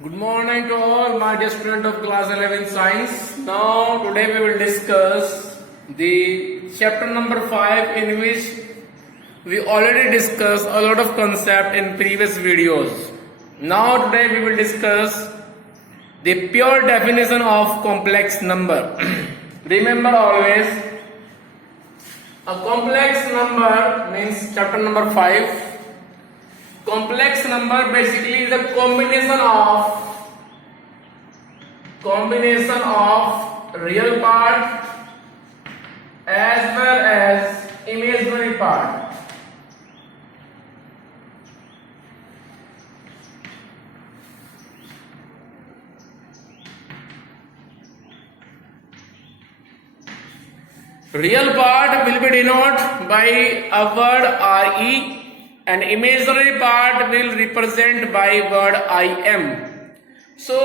Good morning to all my dear student of class 11 science. Now today we will discuss the chapter number 5 in which we already discussed a lot of concept in previous videos. Now today we will discuss the pure definition of complex number. Remember always a complex number means chapter number 5. Complex number basically is a combination of real part as well as imaginary part. Real part will be denoted by a word RE and imaginary part will represent by word IM. So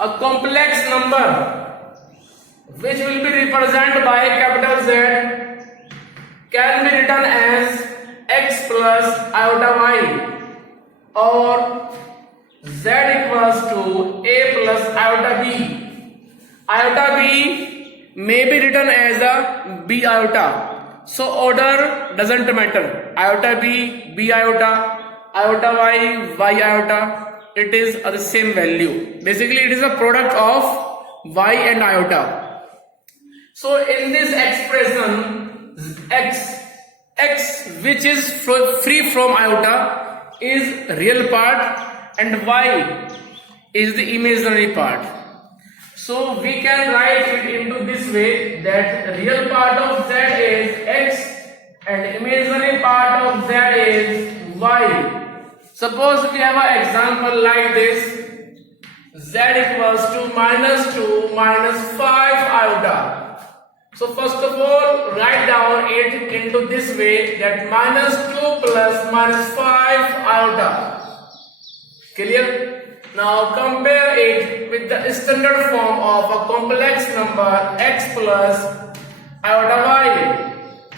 a complex number which will be represented by capital Z can be written as x plus iota y or z equals to a plus iota b. Iota b may be written as a b iota. So order doesn't matter. Iota b, b iota, iota y, y iota, it is the same value. Basically it is a product of y and iota. So in this expression x which is free from iota is real part and y is the imaginary part. So we can write it into this way that real part of z is x and imaginary part of z is y. Suppose we have an example like this: z equals to -2 minus 5 iota. So first of all write down it into this way that -2 plus -5 iota. Clear? Now compare it with the standard form of a complex number x plus iota y.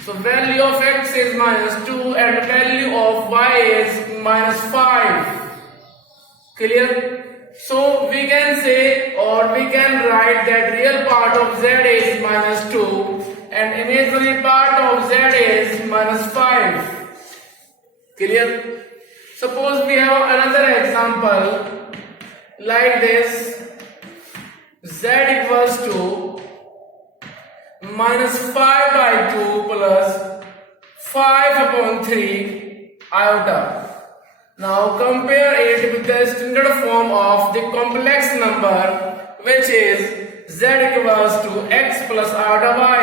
So value of x is -2 and value of y is -5. Clear? So we can say or we can write that real part of z is -2 and imaginary part of z is -5. Clear? Suppose we have another example like this: z equals to -5 by 2 plus 5 upon 3 iota. Now compare it with the standard form of the complex number, which is z equals to x plus iota y.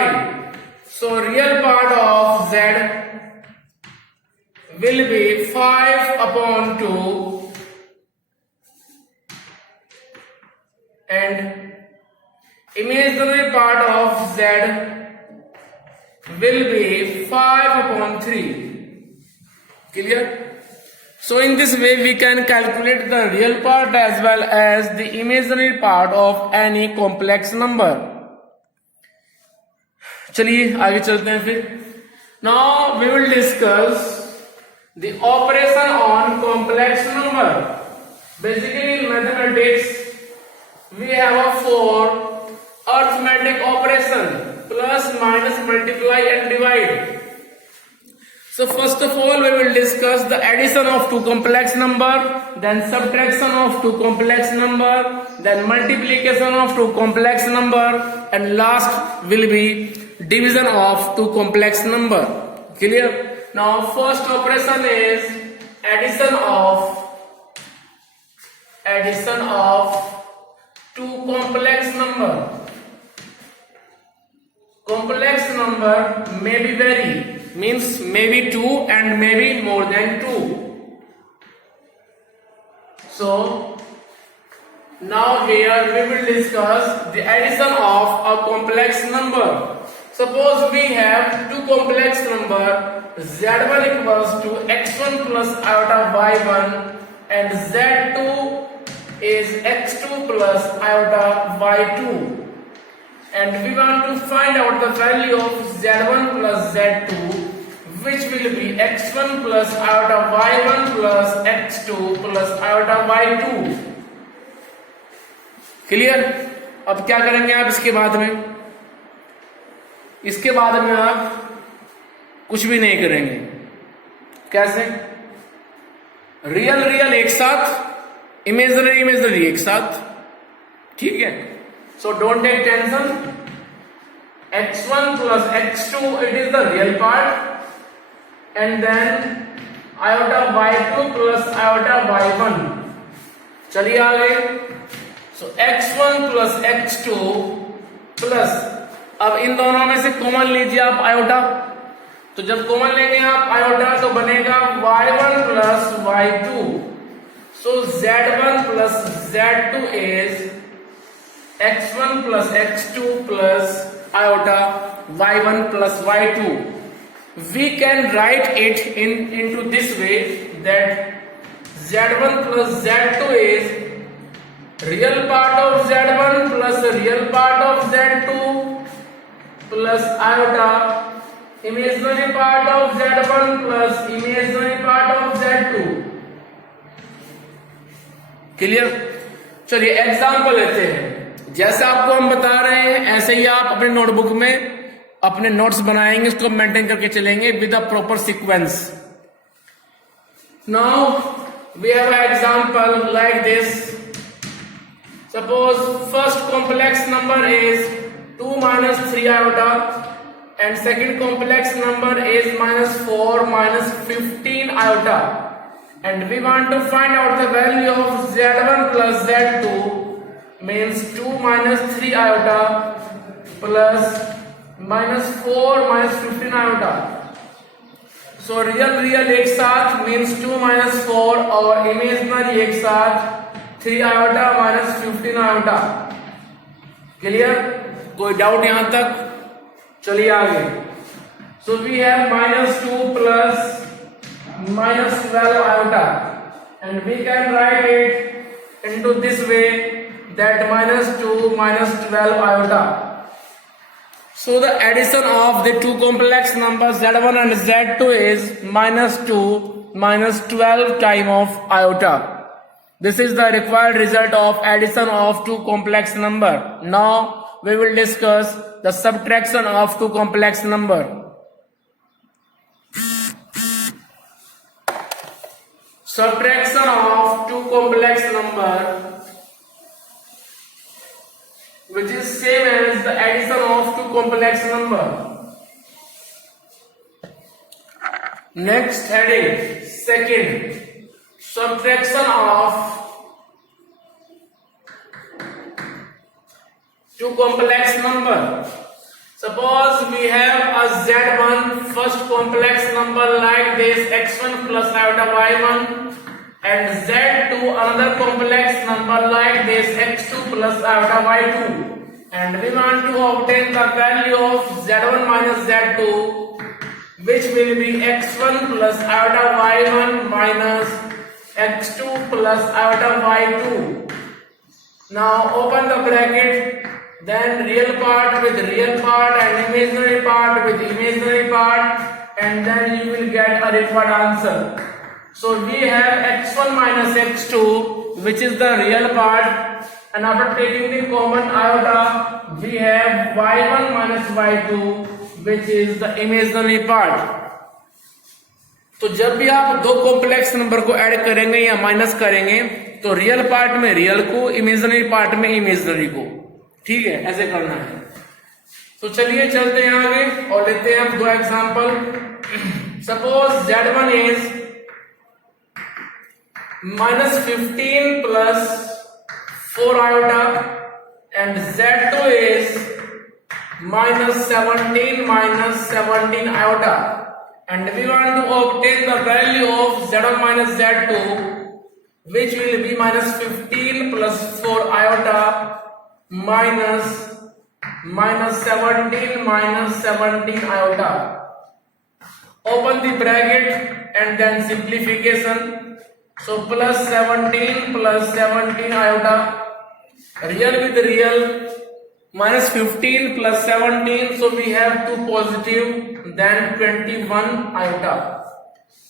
So real part of z will be 5 upon 2 and imaginary part of z will be 5 upon 3. Clear? So in this way we can calculate the real part as well as the imaginary part of any complex number. चलिए आगे चलते हैं फिर. Now we will discuss the operation on complex number. Basically in mathematics we have 4 arithmetic operation: plus, minus, multiply and divide. So first of all we will discuss the addition of two complex number, then subtraction of two complex number, then multiplication of two complex number, and last will be division of two complex number. Clear? Now first operation is addition of two complex number. Complex number may be vary, means maybe 2 and maybe more than 2. So now here we will discuss the addition of a complex number. Suppose we have two complex number, z1 equals to x1 plus iota y1 and z2 is x2 plus iota y2, and we want to find out the value of z1 plus z2, which will be x1 plus iota y1 plus x2 plus iota y2. Clear? अब क्या करेंगे आप इसके बाद में? इसके बाद में आप कुछ भी नहीं करेंगे। कैसे? रियल रियल एक साथ, इमेजनरी इमेजनरी एक साथ, ठीक है? So don't take tension, x1 plus x2 it is the real part, and then iota y2 plus iota y1. चलिए आगे। सो x1 plus x2 प्लस, अब इन दोनों में से कॉमन लीजिए आप आयोटा, तो जब कॉमन लेंगे आप आयोटा तो बनेगा y1 plus y2. So z1 plus z2 is x1 plus x2 plus iota y1 plus y2. We can write it into this way that z1 plus z2 is real part of z1 plus real part of z2 plus iota imaginary part of z1 plus imaginary part of z2. Clear? चलिए एग्जाम्पल लेते हैं। जैसे आपको हम बता रहे हैं ऐसे ही आप अपने नोटबुक में अपने नोट्स बनाएंगे, उसको मेंटेन करके चलेंगे with a proper sequence. Now we have an example like this. Suppose first complex number is 2 minus 3 iota and second complex number is -4 minus 15 iota, and we want to find out the value of z1 plus z2 means 2 minus 3 iota plus -4 minus 15 iota. So real एक साथ means 2 minus 4 और imaginary एक साथ 3 iota minus 15 iota. Clear? कोई डाउट यहां तक? चलिए आगे। So we have -2 plus -12 iota, and we can write it into this way that -2 minus 12 iota. So the addition of the two complex numbers z1 and z2 is -2 minus 12 time of iota. This is the required result of addition of two complex number. Now we will discuss the subtraction of two complex number. Subtraction of two complex number, which is same as the addition of two complex number. Next heading, second, subtraction of two complex number. Suppose we have a z1 first complex number like this, x1 plus iota y1, and z2 another complex number like this, x2 plus iota y2, and we want to obtain the value of z1 minus z2, which will be x1 plus iota y1 minus x2 plus iota y2. Now open the bracket, then real part with real part and imaginary part with imaginary part, and then you will get a required answer. So we have x1 minus x2, which is the real part, and after taking the common iota we have y1 minus y2, which is the imaginary part. तो जब भी आप दो complex number को ऐड करेंगे या माइनस करेंगे तो रियल पार्ट में रियल को, इमेजिनरी पार्ट में इमेजिनरी को, ठीक है? ऐसे करना है। तो चलिए चलते हैं आगे और लेते हैं हम दो एग्जांपल। सपोज z1 इज -15 plus 4 iota and z2 is -17 minus 17 iota, and we want to obtain the value of z1 minus z2, which will be -15 plus 4 iota minus -17 minus 17 iota. Open the bracket and then simplification. So plus 17 plus 17 iota, real with real, minus 15 plus 17, so we have two positive, then 21 iota.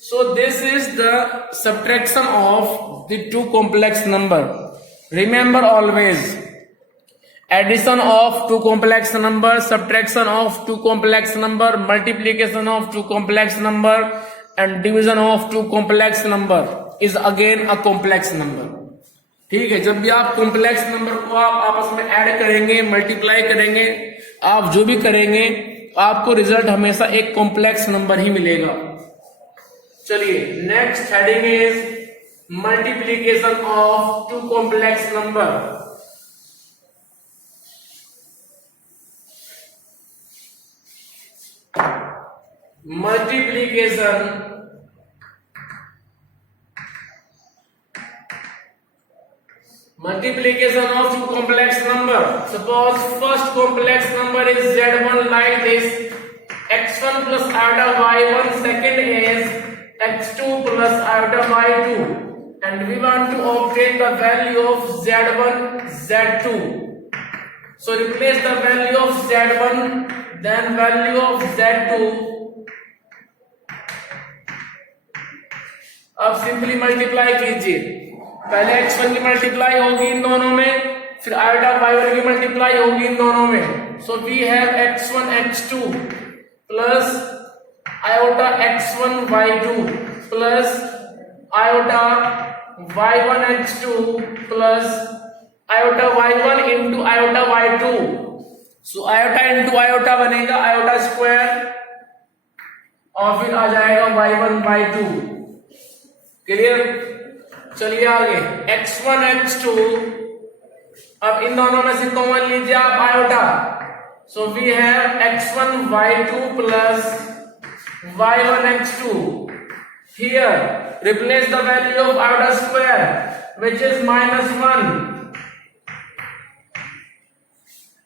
So this is the subtraction of the two complex number. Remember always, addition of two complex number, subtraction of two complex number, multiplication of two complex number and division of two complex number is again a complex number. ठीक है, जब भी आप complex number को आप आपस में ऐड करेंगे, मल्टीप्लाई करेंगे, आप जो भी करेंगे आपको रिजल्ट हमेशा एक कॉम्प्लेक्स नंबर ही मिलेगा। चलिए next heading is multiplication of two complex number. Multiplication of two complex number. Suppose first complex number is z1 like this, x1 plus iota y1, second is x2 plus iota y2, and we want to obtain the value of z1 z2. So replace the value of z1 then value of z2। अब simply multiply कीजिए, पहले x1 की मल्टीप्लाई होगी इन दोनों में, फिर iota y1 की मल्टीप्लाई होगी इन दोनों में। So we have x1 x2 plus iota x1 y2 plus iota y1 x2 plus iota y1 into iota y2। So iota into iota बनेगा आयोटा स्क्वायर और फिर आ जाएगा y1 y2। क्लियर? चलिए आगे x1 x2, अब इन दोनों में से कॉमन लीजिए आप iota. So we have x1 y2 plus y1 x2। Here replace the value of iota square which is -1।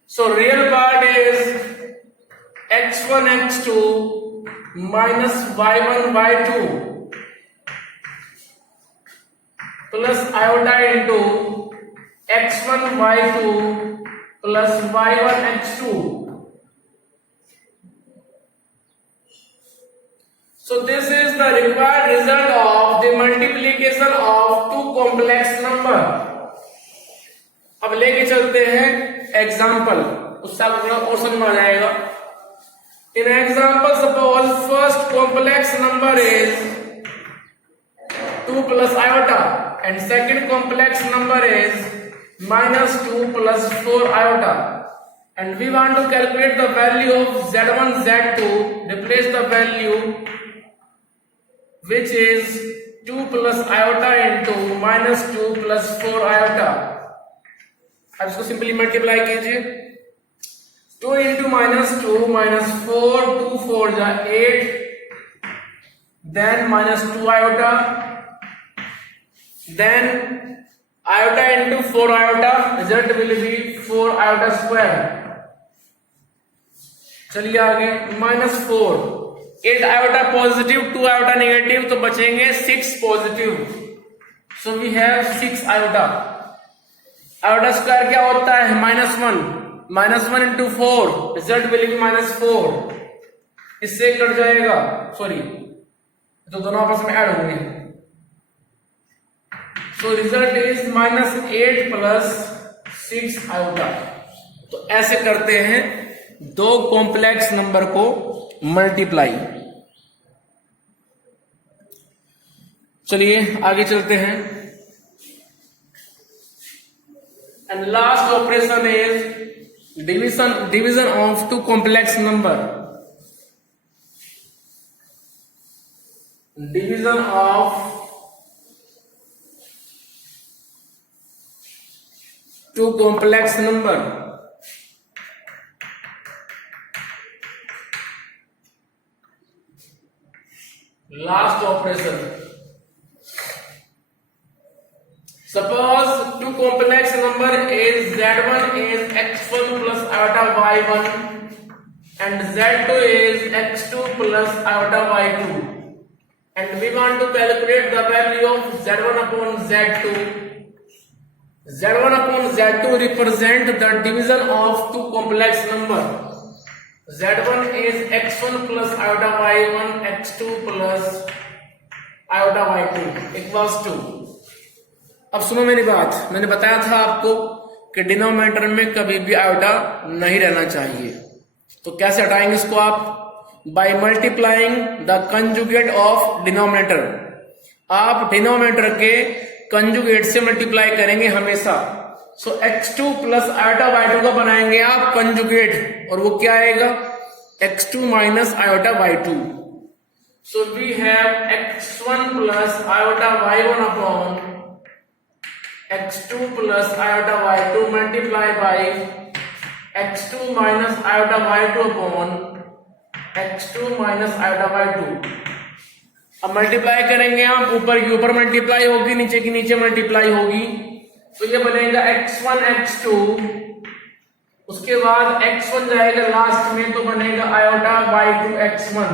So real part is x1 x2 minus y1 y2 plus iota into x1 y2 plus y1 x2। So this is the required result of the multiplication of two complex number। अब लेके चलते हैं एग्जाम्पल, उससे आपको और समझ में आ जाएगा। In example suppose first complex number is 2 plus iota and second complex number is -2 plus 4 iota, and we want to calculate the value of z1 z2। replace the value which is 2 plus iota into -2 plus 4 iota। अब इसको simply multiply कीजिए, 2 into -2 -4 2 4 जा 8, then -2 iota, then iota into 4 iota, result will be 4 iota square। चलिए आगे -4, 8 iota positive 2 iota negative, तो बचेंगे 6 positive. So we have 6 iota। Iota square क्या होता है? -1, -1 into 4, रिजल्ट विल बी -4। इससे कट जाएगा, सॉरी तो दोनों आपस में ऐड होंगे। So result is -8 plus 6 iota। तो ऐसे करते हैं दो कॉम्प्लेक्स नंबर को मल्टीप्लाई। चलिए आगे चलते हैं। And last operation is division of two complex number. Division of two complex number. Last operation, suppose two complex number is z1 is x1 plus iota y1 and z2 is x2 plus iota y2, and we want to calculate the value of z1 upon z2। z1 upon z2 represent the division of two complex number। z1 is x1 plus iota y1 x2 plus iota y2 equals to। अब सुनो मेरी बात, मैंने बताया था आपको कि डिनोमिनेटर में कभी भी आयोटा नहीं रहना चाहिए। तो कैसे हटाएंगे इसको आप? By multiplying the conjugate of denominator. आप डिनोमिनेटर के कंजुगेट से मल्टीप्लाई करेंगे हमेशा। सो x2 प्लस आयोटा y2 का बनाएंगे आप कंजुगेट, और वो क्या आएगा? x2 minus iota y2। So we have x1 plus iota y1 upon x2 plus iota y2 multiply by x2 minus iota y2 upon x2 minus iota y2। अब मल्टीप्लाई करेंगे आप, ऊपर की ऊपर मल्टीप्लाई होगी, नीचे की नीचे मल्टीप्लाई होगी। तो ये बनेगा x1 x2, उसके बाद x1 जाएगा लास्ट में तो बनेगा आयोटा y2 x1,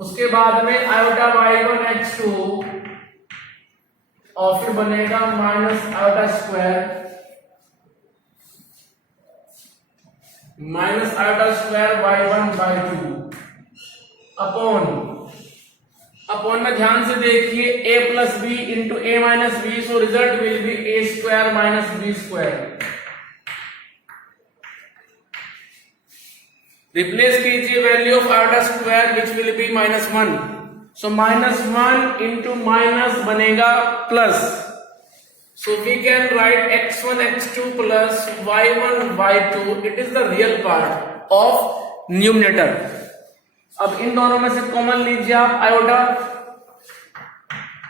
उसके बाद में आयोटा y1 x2 और फिर बनेगा minus iota square y1 y2 upon में ध्यान से देखिए a plus B into A minus B, so result will be A square minus B square. Replace कीजिए value of iota square which will be -1, so -1 into minus बनेगा plus. So we can write x1 x2 plus y1 y2, it is the real part of numerator. अब इन दोनों में से common लीजिए आप आयोटा,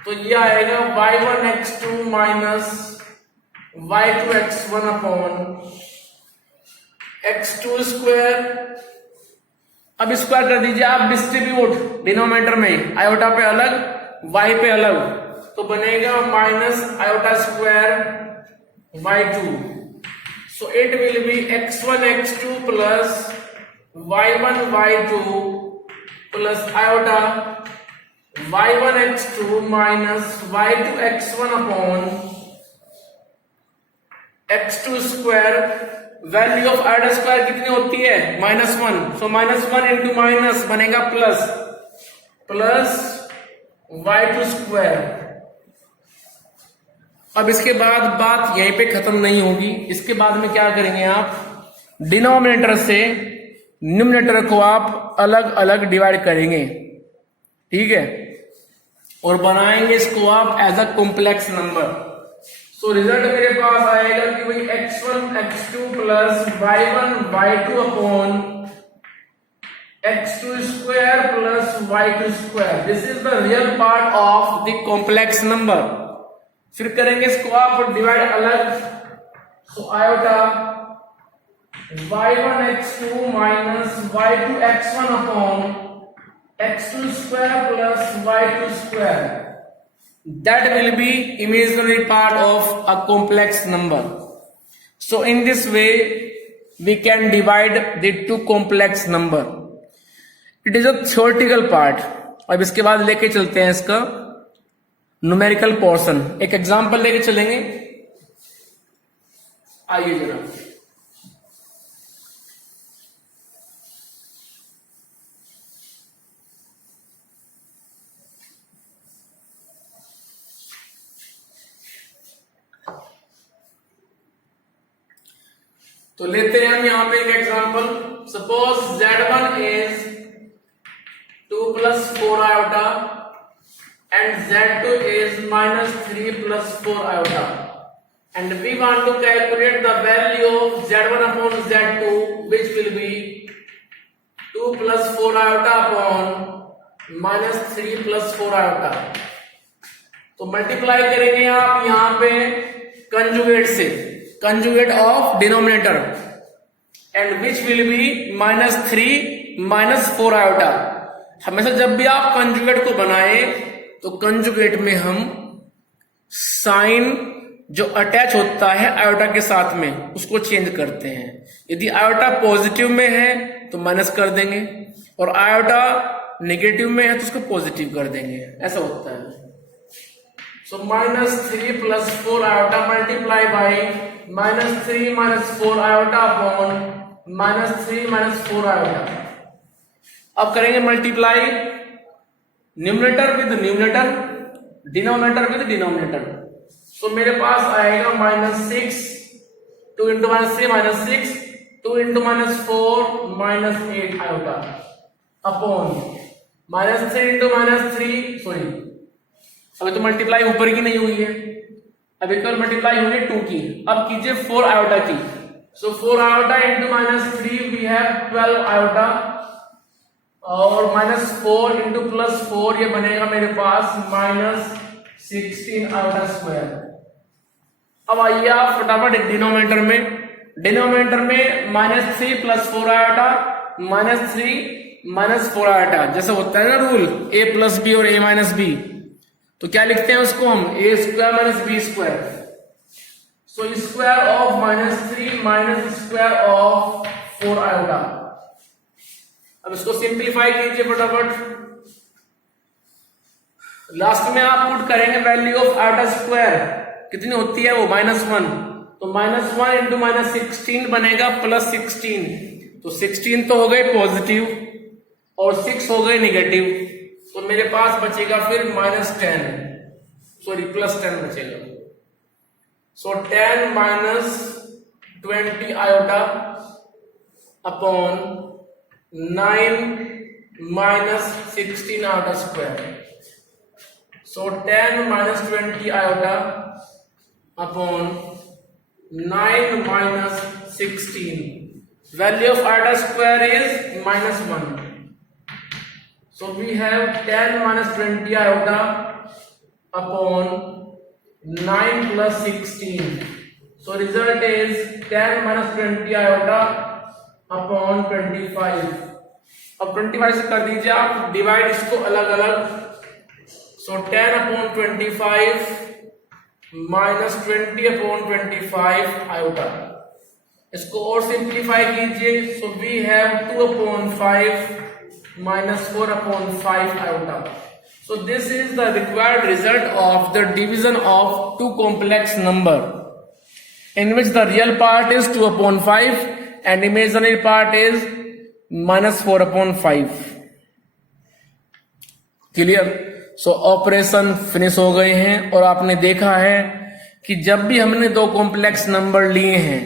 तो ये आएगा y1 x2 minus y2 x1 upon x2 square. अब स्क्वायर कर दीजिए आप, डिस्ट्रीब्यूट डिनोमिनेटर में आयोटा पे अलग y पे अलग, तो बनेगा minus iota square y2। So it will be x1 x2 plus y1 y2 plus iota y1 x2 minus y2 x1 upon x2 square. Value of iota square कितनी होती है? -1, सो -1 इंटू माइनस बनेगा प्लस y2 स्क्वायर। अब इसके बाद बात यहीं पे खत्म नहीं होगी, इसके बाद में क्या करेंगे आप? डिनोमिनेटर से न्यूमरेटर को आप अलग अलग डिवाइड करेंगे, ठीक है, और बनाएंगे इसको आप as a complex number. So result मेरे पास आएगा कि भाई x1 x2 plus y1 y2 upon x2 square plus y2 square, this is the real part of the complex number. फिर करेंगे इसको आप डिवाइड अलग, so iota y1 x2 minus y2 x1 upon x2 square plus y2 square, that will be imaginary part of a complex number. So in this way we can divide the two complex number. It is a theoretical part. अब इसके बाद लेके चलते हैं इसका numerical portion. एक एग्जांपल लेके चलेंगे, आइए जरा। तो लेते हैं हम यहां पे एक example. Suppose Z1 is 2 plus 4 iota and Z2 is -3 plus 4 iota, and we want to calculate the value of Z1 upon Z2 which will be 2 plus 4 iota upon -3 plus 4 iota. तो मल्टीप्लाई करेंगे आप यहां पे conjugate से, conjugate of denominator, and which will be -3 -4 iota. हमेशा जब भी आप कंजुगेट को बनाए तो कंजुगेट में हम साइन जो अटैच होता है आयोटा के साथ में उसको चेंज करते हैं। यदि आयोटा पॉजिटिव में है तो माइनस कर देंगे, और आयोटा नेगेटिव में है तो उसको पॉजिटिव कर देंगे, ऐसा होता है। So -3 plus 4 iota multiply by -3 -4 iota upon -3 -4 iota. अब करेंगे multiply numerator with numerator, denominator with denominator. So मेरे पास आएगा -6 2 into minus 3 minus 6, 2 into minus 4 minus 8 iota upon minus 3 into minus 3 सॉरी अभी तो मल्टीप्लाई ऊपर की नहीं हुई है, अभी केवल मल्टीप्लाई हुई है 2 की। अब कीजिए 4 आयोटा की। So 4 iota into minus 3 we have 12 iota और माइनस 4 इंटू प्लस 4 ये बनेगा मेरे पास माइनस 16 आयोटा स्क्वायर। अब आइए आप फटाफट डिनोमिनेटर में minus 3 plus 4 iota minus 3 minus 4 iota, जैसे होता है ना रूल a प्लस बी और a माइनस बी, तो क्या लिखते हैं उसको हम a square minus B square. So square of minus 3 minus square of 4 iota. अब इसको सिंप्लीफाई कीजिए फटाफट। लास्ट में आप पुट करेंगे वैल्यू ऑफ आयोटा स्क्वायर कितनी होती है वो -1, तो -1 इंटू माइनस 16 बनेगा प्लस 16, तो 16 तो हो गए पॉजिटिव और 6 हो गए निगेटिव, तो मेरे पास बचेगा फिर -10 सॉरी +10 बचेगा। सो 10 माइनस 20 आयोटा अपॉन 9 माइनस 16 आयोटा स्क्वायर। सो 10 माइनस 20 आयोटा अपॉन 9 माइनस 16, value of iota square is -1। So we have 10 minus 20 iota upon 9 plus 16. So result is 10 minus 20 iota upon 25. अब 25 से कर दीजिए आप डिवाइड इसको अलग अलग। So 10 upon 25 minus 20 upon 25 iota। इसको और सिंप्लीफाई कीजिए। So we have 2 upon 5 minus 4 upon 5 iota. So this is the required result of the division of two complex number in which the real part is 2 upon 5 and imaginary part is minus 4 upon 5. Clear? So ऑपरेशन फिनिश हो गए हैं और आपने देखा है कि जब भी हमने दो कॉम्प्लेक्स नंबर लिए हैं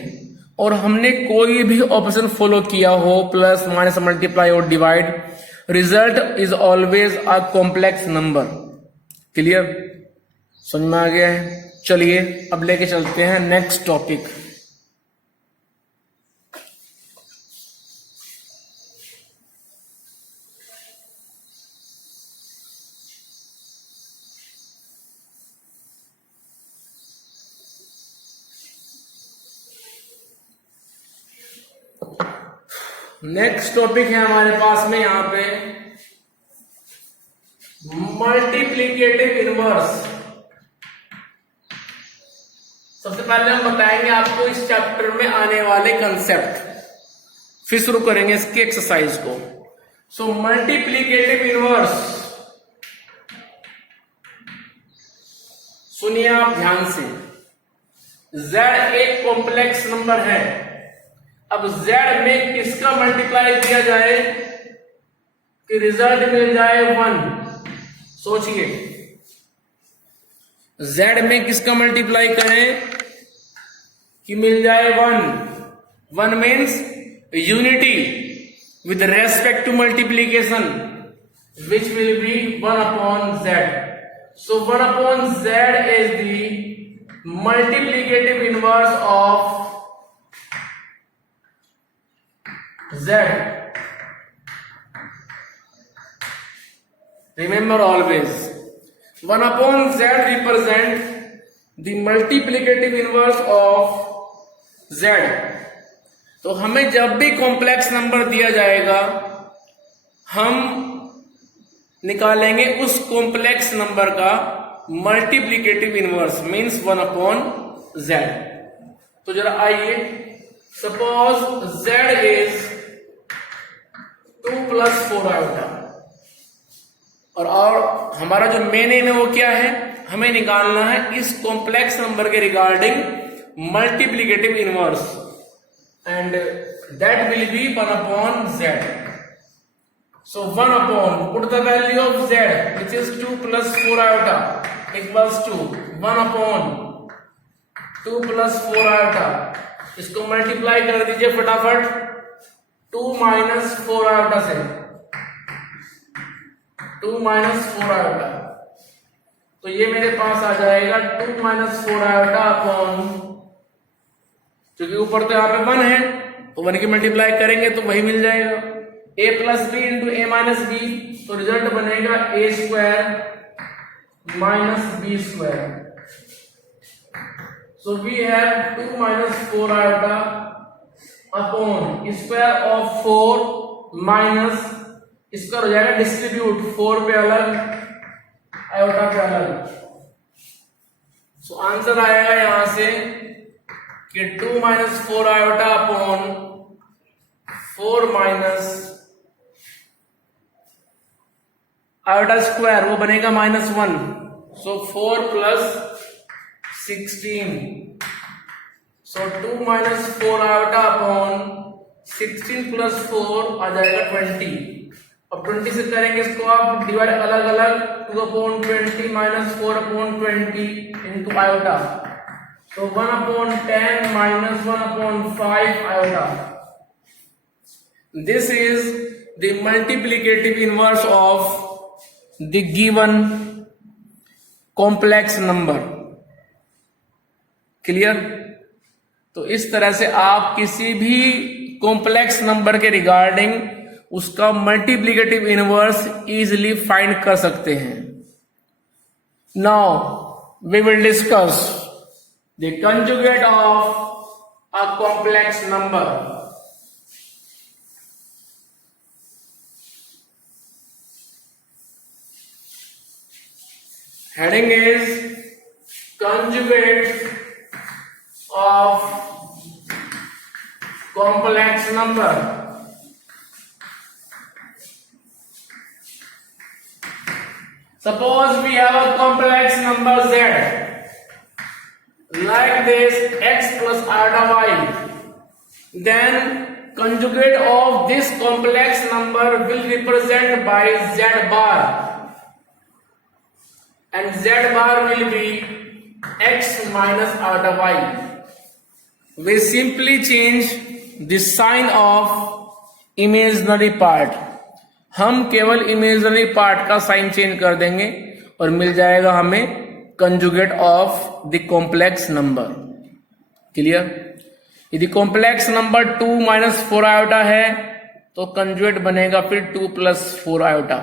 और हमने कोई भी ऑप्शन फॉलो किया हो प्लस माइनस मल्टीप्लाई और divide, result is always a complex number. Clear? समझ में आ गया है? चलिए अब लेके चलते हैं नेक्स्ट टॉपिक। नेक्स्ट टॉपिक है हमारे पास में यहां पे मल्टीप्लिकेटिव इनवर्स। सबसे पहले हम बताएंगे आपको इस चैप्टर में आने वाले कंसेप्ट, फिर शुरू करेंगे इसकी एक्सरसाइज को। सो मल्टीप्लिकेटिव इनवर्स, सुनिए आप ध्यान से। z एक कॉम्प्लेक्स नंबर है। अब z में किसका मल्टीप्लाई किया जाए कि रिजल्ट मिल जाए 1? सोचिए, z में किसका मल्टीप्लाई करें कि मिल जाए 1? 1 means unity with respect to multiplication which will be 1 upon z। So 1 upon z is the multiplicative inverse of z। Remember always 1 upon z represent the multiplicative inverse of z। तो हमें जब भी कॉम्प्लेक्स नंबर दिया जाएगा हम निकालेंगे उस complex number का multiplicative inverse, means 1 upon z। तो जरा आइए, सपोज z इज 2 प्लस 4 आयोटा और हमारा जो मेन एम है वो क्या है, हमें निकालना है इस कॉम्प्लेक्स नंबर के regarding multiplicative inverse and that will be 1 upon z। So 1 upon, put the value of z which is 2 plus 4 iota equals to 1 upon 2 plus 4 iota इसको मल्टीप्लाई कर दीजिए फटाफट 2 माइनस 4 आयोटा से, 2 माइनस 4 आयोटा, तो ये मेरे पास आ जाएगा 2 माइनस 4 आयोटा अपॉन, क्योंकि ऊपर तो यहाँ पे 1 है तो 1 की मल्टीप्लाई करेंगे तो वही मिल जाएगा, a plus B into A minus b, तो रिजल्ट बनेगा a square minus B square. So we have 2 minus 4 iota upon square of 4 minus, इसका हो जाएगा डिस्ट्रीब्यूट 4 पे अलग, आयोटा पे अलग। सो आंसर आएगा यहां से कि 2 minus 4 iota upon 4 minus iota square, वो बनेगा -1, सो 4 प्लस 16, so 2 minus 4 iota upon 16 plus 4 आ जाएगा 20। अब 20 से करेंगे इसको आप डिवाइड अलग अलग, 2 upon 20 minus 4 upon 20 into iota, so 1 upon 10 minus 1 upon 5 iota। This is the multiplicative inverse of the given complex number। Clear? तो इस तरह से आप किसी भी कॉम्प्लेक्स नंबर के रिगार्डिंग उसका मल्टीप्लिकेटिव इनवर्स इजीली फाइंड कर सकते हैं। Now we will discuss the conjugate of a complex number. Heading is conjugate of complex number। Suppose we have a complex number z like this, x plus iota y, then conjugate of this complex number will represent by z bar, and z bar will be x minus iota y। We simply change the sign of imaginary part, हम केवल imaginary part का sign change कर देंगे और मिल जाएगा हमें conjugate of the complex number. Clear? यदि complex number 2 माइनस 4 आयोटा है तो कंजुगेट बनेगा फिर 2 प्लस 4 आयोटा।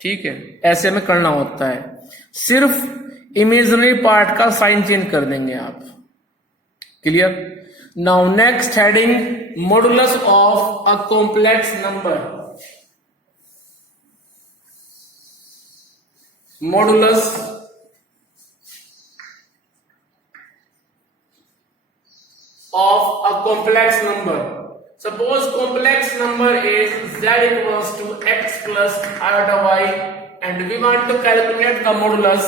ठीक है, ऐसे में करना होता है, सिर्फ इमेजिनरी पार्ट का साइन चेंज कर देंगे आप। Clear? Now next heading, modulus of a complex number. Modulus of a complex number. Suppose complex number is z equals to x plus iota y and we want to calculate the modulus।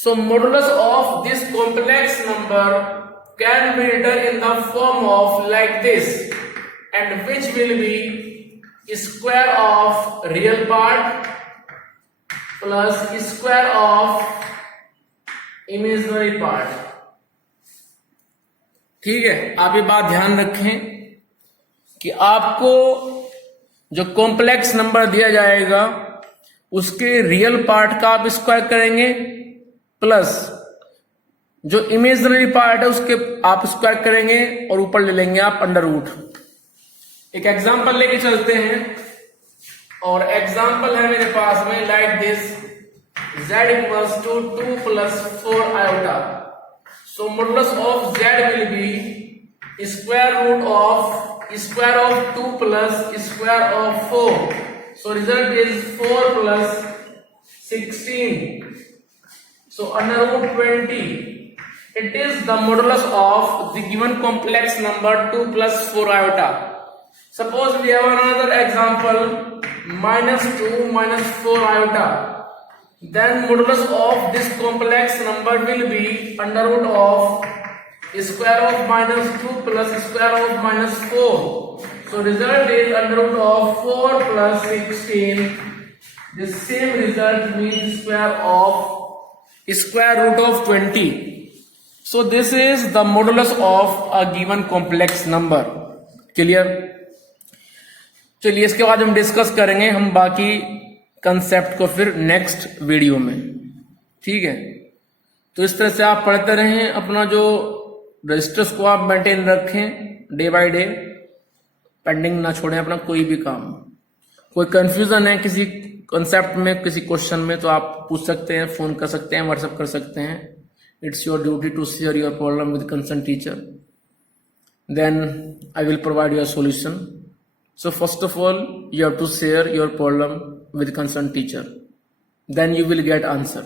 So modulus of this complex number can be written in the form of like this, and which will be square of real part plus square of imaginary part। ठीक है, आप ये बात ध्यान रखें कि आपको जो कॉम्प्लेक्स नंबर दिया जाएगा उसके रियल पार्ट का आप स्क्वायर करेंगे, प्लस जो इमेजिनरी पार्ट है उसके आप स्क्वायर करेंगे और ऊपर ले लेंगे आप अंडर रूट। एक एग्जांपल लेके चलते हैं, और एग्जांपल है मेरे पास में like this, z equals to 2 plus 4 iota। So modulus of z will be square root of square of 2 plus square of 4। So result is 4 plus 16, so under root 20, it is the modulus of the given complex number 2 plus 4 iota। Suppose we have another example, -2 minus 4 iota, then modulus of this complex number will be under root of square of -2 plus square of -4, so result is under root of 4 plus 16, the same result means square root of 20। So this is the modulus of a given complex number. Clear? चलिए इसके बाद हम डिस्कस करेंगे हम बाकी कंसेप्ट को फिर next video में, ठीक है। तो इस तरह से आप पढ़ते रहें, अपना जो रजिस्टर्स को आप मेंटेन रखें डे बाय डे, पेंडिंग ना छोड़ें अपना कोई भी काम। कोई कंफ्यूजन है किसी कंसेप्ट में, किसी क्वेश्चन में, तो आप पूछ सकते हैं, फोन कर सकते हैं, व्हाट्सएप कर सकते हैं। It's your duty to share your problem with concern teacher, then I will provide your solution. So first of all, you have to share your problem with concerned teacher. Then you will get answer.